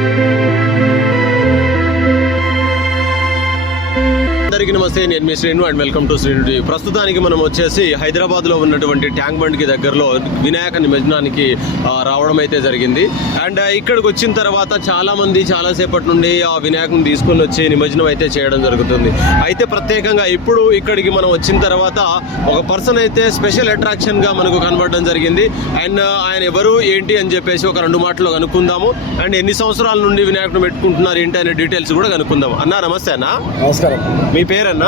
Música అందరికీ నమస్తే నేను మీ Srinu and welcome to Srinu TV. ప్రస్తుతానికి మనం వచ్చేసి హైదరాబాద్లో ఉన్నటువంటి ట్యాంక్ బండ్కి దగ్గరలో వినాయక నిమజ్జనానికి రావడం అయితే జరిగింది. అండ్ ఇక్కడికి వచ్చిన తర్వాత చాలా మంది చాలా సేపటి నుండి ఆ వినాయకుని తీసుకొని వచ్చి నిమజ్జనం అయితే చేయడం జరుగుతుంది. అయితే ప్రత్యేకంగా ఇప్పుడు ఇక్కడికి మనం వచ్చిన తర్వాత ఒక పర్సన్ అయితే స్పెషల్ అట్రాక్షన్గా మనకు కనబడడం జరిగింది. అండ్ ఆయన ఎవరు ఏంటి అని చెప్పేసి ఒక రెండు మాటలు కనుక్కుందాము. అండ్ ఎన్ని సంవత్సరాల నుండి వినాయకుని పెట్టుకుంటున్నారు ఏంటి అనే డీటెయిల్స్ కూడా కనుక్కుందాం అన్నా నమస్తే అన్నా. నమస్కారం. మీ పేరన్నా?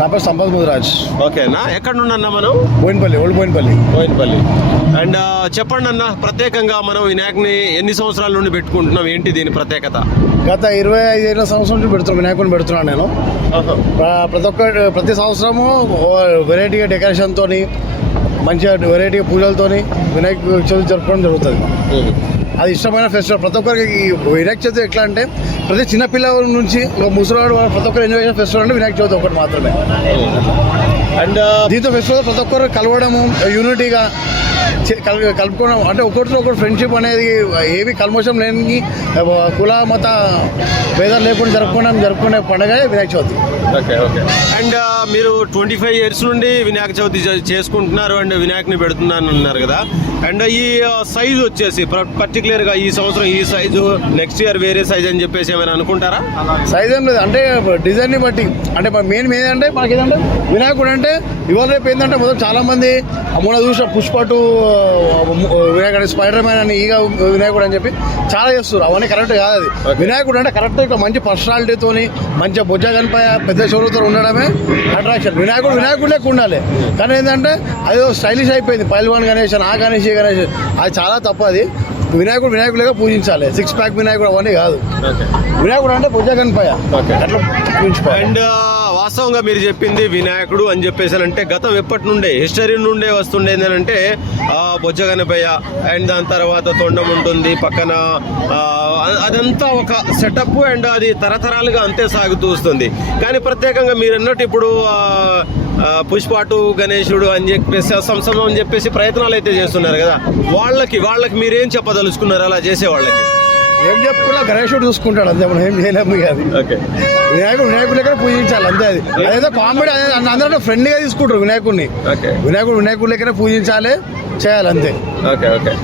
నా పేరు సంపత్ ముదిరాజ్. ఓకేనా? ఎక్కడ నుండి అన్న మనం? బోయినపల్లి ఓల్డ్ బోయినపల్లి బోయినపల్లి అండ్ చెప్పండి అన్న ప్రత్యేకంగా మనం వినాయకుని ఎన్ని సంవత్సరాల నుండి పెట్టుకుంటున్నాం? ఏంటి దీని ప్రత్యేకత? గత ఇరవై ఐదు సంవత్సరం నుంచి పెడుతున్నాను వినాయకుడిని పెడుతున్నాను నేను. ప్ర- ప్రతి ఒక్క ప్రతి సంవత్సరము వెరైటీగా డెకరేషన్తో మంచిగా వెరైటీగా పూజలతోని వినాయక చవితి జరుపుకోవడం జరుగుతుంది. అది ఇష్టమైన ఫెస్టివల్ ప్రతి ఒక్కరికి వినాయక చవితి ఎట్లా అంటే ప్రతి చిన్న పిల్లల నుంచి ఒక ముసలివాడు ప్రతి ఒక్కరు ఎంజాయ్ చేసే ఫెస్టివల్ అంటే వినాయక చవితి ఒకటి మాత్రమే. అండ్ దీంతో ఫెస్టివల్ ప్రతి ఒక్కరు కలవడము యూనిటీగా చే- కల్ కలుపుకోవడం అంటే ఒకరితో ఒకరు ఫ్రెండ్షిప్ అనేది ఏవి కల్మోషం లేని కుల మత భేదాలు లేకుండా జరుపుకోవడం జరుపుకునే పండుగ Vinayaka Chavithi. Okay okay and మీరు ట్వంటీ ఫైవ్ ఇయర్స్ నుండి వినాయక చవితి చేసుకుంటున్నారు అండ్ వినాయకుని పెడుతున్నాను అన్నారు కదా. అండ్ ఈ సైజు వచ్చేసి పర్టికులర్ గా ఈ సంవత్సరం ఈ సైజు నెక్స్ట్ ఇయర్ వేరే సైజ్ అని చెప్పేసి ఏమైనా అనుకుంటారా? సైజ్ ఏం లేదు. అంటే డిజైన్ని బట్టి అంటే మెయిన్ ఏంటంటే మనకి ఏంటంటే వినాయకుడు అంటే ఇవాళ రేపు ఏంటంటే మొదలు చాలా మంది మొన్న చూసిన పుష్పటు వినాయకుడు స్పైడర్ మ్యాన్ అని ఈగ వినాయకుడు అని చెప్పి చాలా చేస్తారు అవన్నీ కరెక్ట్ కాదు అది. వినాయకుడు అంటే కరెక్ట్ ఇట్లా మంచి పర్సనాలిటీతోని మంచిగా బుజ్జ కనిపై పెద్ద షోలతో ఉండడమే అట్రాక్షన్ వినాయకుడు వినాయకుడు లెక్క ఉండాలి. కానీ ఏంటంటే అది స్టైలిష్ అయిపోయింది. పైల్వాన్ గణేష్ ఆ గణేష్ గణేష్ అది చాలా తప్పు అది. వినాయకుడు వినాయకుడిగా పూజించాలి. సిక్స్ ప్యాక్ వినాయకుడు అవన్నీ కాదు. వినాయకుడు అంటే బుజ్జ కనిపాయ. అట్లా పూజించుకోవాలి. అండ్ వాస్తవంగా మీరు చెప్పింది వినాయకుడు అని చెప్పేసి అంటే గతం ఎప్పటి నుండే హిస్టరీ నుండే వస్తుండే ఏంటంటే బొజ్జ గణపయ్య అండ్ దాని తర్వాత తొండం ఉంటుంది పక్కన అదంతా ఒక సెటప్ అండ్ అది తరతరాలుగా అంతే సాగుతూ వస్తుంది. కానీ ప్రత్యేకంగా మీరు అన్నట్టు ఇప్పుడు పుష్పాటు గణేశుడు అని చెప్పేసి సంసమం అని చెప్పేసి ప్రయత్నాలు అయితే చేస్తున్నారు కదా. వాళ్ళకి వాళ్ళకి మీరేం చెప్పదలుచుకున్నారు? అలా చేసే వాళ్ళకి. ఏం చెప్పుకున్నా గణేశుడు చూసుకుంటాడు అంతే మనం ఏం చేయలేము అది. ఓకే. వినాయకుడు వినాయకుడు లెక్కన పూజించాలి అంతే అది. అదేదో కామెడీ అదే అందరూ ఫ్రెండ్లీగా తీసుకుంటారు వినాయకుడిని. ఓకే. వినాయకుడు వినాయకుడు లెక్కన పూజించాలి చేయాలి అంతే. Okay okay.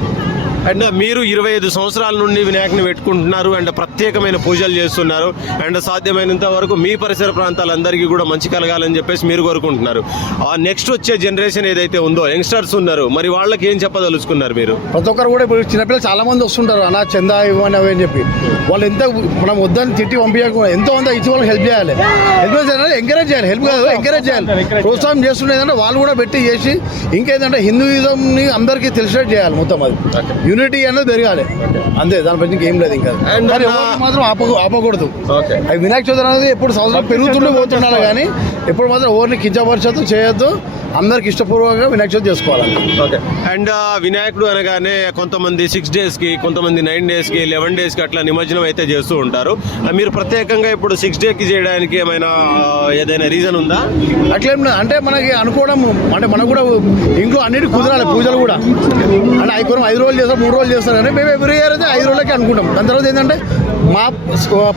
అండ్ మీరు ఇరవై ఐదు సంవత్సరాల నుండి వినాయకుని పెట్టుకుంటున్నారు అండ్ ప్రత్యేకమైన పూజలు చేస్తున్నారు అండ్ సాధ్యమైనంత వరకు మీ పరిసర ప్రాంతాలందరికీ కూడా మంచి కలగాలని చెప్పేసి మీరు కోరుకుంటున్నారు. ఆ నెక్స్ట్ వచ్చే జనరేషన్ ఏదైతే ఉందో యంగ్స్టర్స్ ఉన్నారు. మరి వాళ్ళకి ఏం చెప్పదలుచుకున్నారు మీరు? ప్రతి ఒక్కరు కూడా ఇప్పుడు చిన్నపిల్లలు చాలా మంది వస్తుంటారు. అన్న చందా ఇవ్వని అవి అని చెప్పి. వాళ్ళు ఎంత మనం వద్దని తిట్టి పంపించకుండా ఎంతో అంత ఇచ్చి వాళ్ళకి హెల్ప్ చేయాలి. హెల్ప్ చేయాలి ఎంకరేజ్ చేయాలి. హెల్ప్ కాదు ఎంకరేజ్ చేయాలి. ప్రోత్సాహం చేస్తుండేదంటే వాళ్ళు కూడా పెట్టి చేసి ఇంకేంటంటే హిందూయిజంని అందరికీ తెలిసేట్ చేయాలి మొత్తం అది. యూనిటీ అనేది పెరగాలి. అంతే దాని పైన ఇంకేం లేదు ఇంకా. ఎవరికి మాత్రం ఆప ఆపకూడదు. అవి వినాయక చవితి అనేది ఎప్పుడు సంవత్సరం పెరుగుతుండే పోతుండాలి కానీ ఎప్పుడు మాత్రం ఎవరిని కించపరచద్దు చేయొద్దు. అందరికి ఇష్టపూర్వకంగా వినాయక చవితి చేసుకోవాలి. ఓకే. అండ్ వినాయకుడు అనగానే కొంతమంది సిక్స్ డేస్కి కొంతమంది నైన్ డేస్కి లెవెన్ డేస్కి అట్లా నిమజ్జనం అయితే చేస్తూ ఉంటారు. ఆ, మీరు ప్రత్యేకంగా ఇప్పుడు సిక్స్ డే కి చేయడానికి ఏమైనా ఏదైనా రీజన్ ఉందా? అట్లేం అంటే మనకి అనుకోవడం అంటే మనకు కూడా ఇంట్లో అన్నిటి కుదరాలి పూజలు కూడా. అంటే ఐదు ఐదు రోజులు చేస్తాం మూడు రోజులు చేస్తారు కానీ మేము ఎవ్రీ ఇయర్ అయితే ఐదు రోజులకి అనుకుంటాం. దాని తర్వాత ఏంటంటే మా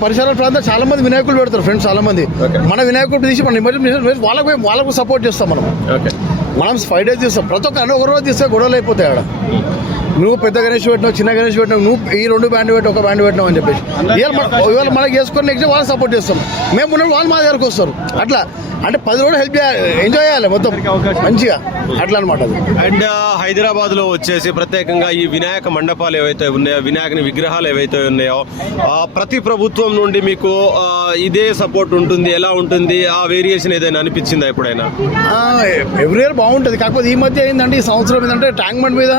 పరిసర ప్రాంతం చాలా మంది వినాయకులు పెడతారు ఫ్రెండ్స్ చాలా మంది. మన వినాయకుడు తీసి మన నిమజ్జనం చేసి వాళ్ళకు వాళ్ళకు సపోర్ట్ చేస్తాం మనం ఓకే. మనం ఫైవ్ డేస్ తీస్తాం ప్రతి ఒక్క ఒక రోజు తీస్తే గొడవలు అయిపోతాయి ఆడ. నువ్వు పెద్ద గణేష్ పెట్టినావు చిన్న గణేష్ పెట్టినావు నువ్వు ఈ రెండు బ్యాండ్ పెట్టి ఒక బ్యాండ్ పెట్టినావు అని చెప్పేసి. ఇవాళ మన- ఇవాళ మనకి చేసుకొని నెక్స్ట్ వాళ్ళకి సపోర్ట్ చేస్తాం మేము ఉన్నప్పుడు వాళ్ళు మా దగ్గరకు వస్తారు. అట్లా. అంటే పది రోజులు హెల్ప్ చేయాలి ఎంజాయ్ చేయాలి మొత్తం. మంచిగా. అట్లా అనమాట అండ్ హైదరాబాద్లో వచ్చేసి ప్రత్యేకంగా ఈ వినాయక మండపాలు ఏవైతే ఉన్నాయో వినాయకుని విగ్రహాలు ఏవైతే ఉన్నాయో ఆ, ప్రతి ప్రభుత్వం నుండి మీకు ఇదే సపోర్ట్ ఉంటుంది ఎలా ఉంటుంది ఆ వేరియేషన్ ఏదైనా అనిపించిందా ఎప్పుడైనా? ఎవ్రీ ఇయర్ బాగుంటుంది. కాకపోతే ఈ మధ్య ఏంటంటే ఈ సంవత్సరం ఏంటంటే ట్యాంక్ బండ్ మీద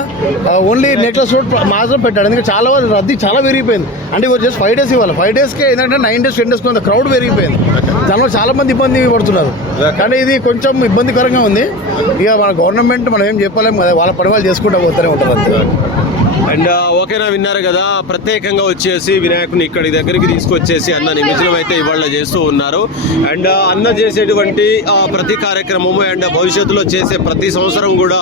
ఓన్లీ నెక్లెస్ రోడ్ మాత్రం పెట్టాడు. ఎందుకంటే చాలా వరకు రద్దీ చాలా పెరిగిపోయింది. అంటే జస్ట్ ఫైవ్ డేస్ ఇవ్వాలి. ఫైవ్ డేస్కి ఏంటంటే నైన్ డేస్ టెన్ డేస్ కొంత క్రౌడ్ పెరిగిపోయింది. దానివల్ల చాలా మంది ఇబ్బంది పడుతున్నారు. కానీ ఇది కొంచెం ఇబ్బందికరంగా ఉంది. ఇక మన గవర్నమెంట్ మనం ఏం చెప్పలేము కదా వాళ్ళ పని వాళ్ళు చేసుకుంటూ పోతూనే ఉంటారు అంతే. అండ్ ఓకేనా విన్నారు కదా ప్రత్యేకంగా వచ్చేసి వినాయకుని ఇక్కడి దగ్గరికి తీసుకొచ్చేసి అన్న నిమజ్జనం అయితే ఇవాళ చేస్తూ ఉన్నారు. అండ్ అన్న చేసేటువంటి ప్రతి కార్యక్రమము అండ్ భవిష్యత్తులో చేసే ప్రతి సంవత్సరం కూడా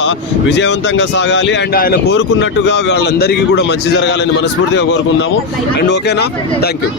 విజయవంతంగా సాగాలి. అండ్ ఆయన కోరుకున్నట్టుగా వాళ్ళందరికీ కూడా మంచి జరగాలని మనస్ఫూర్తిగా కోరుకుందాము. అండ్ ఓకేనా థ్యాంక్ యూ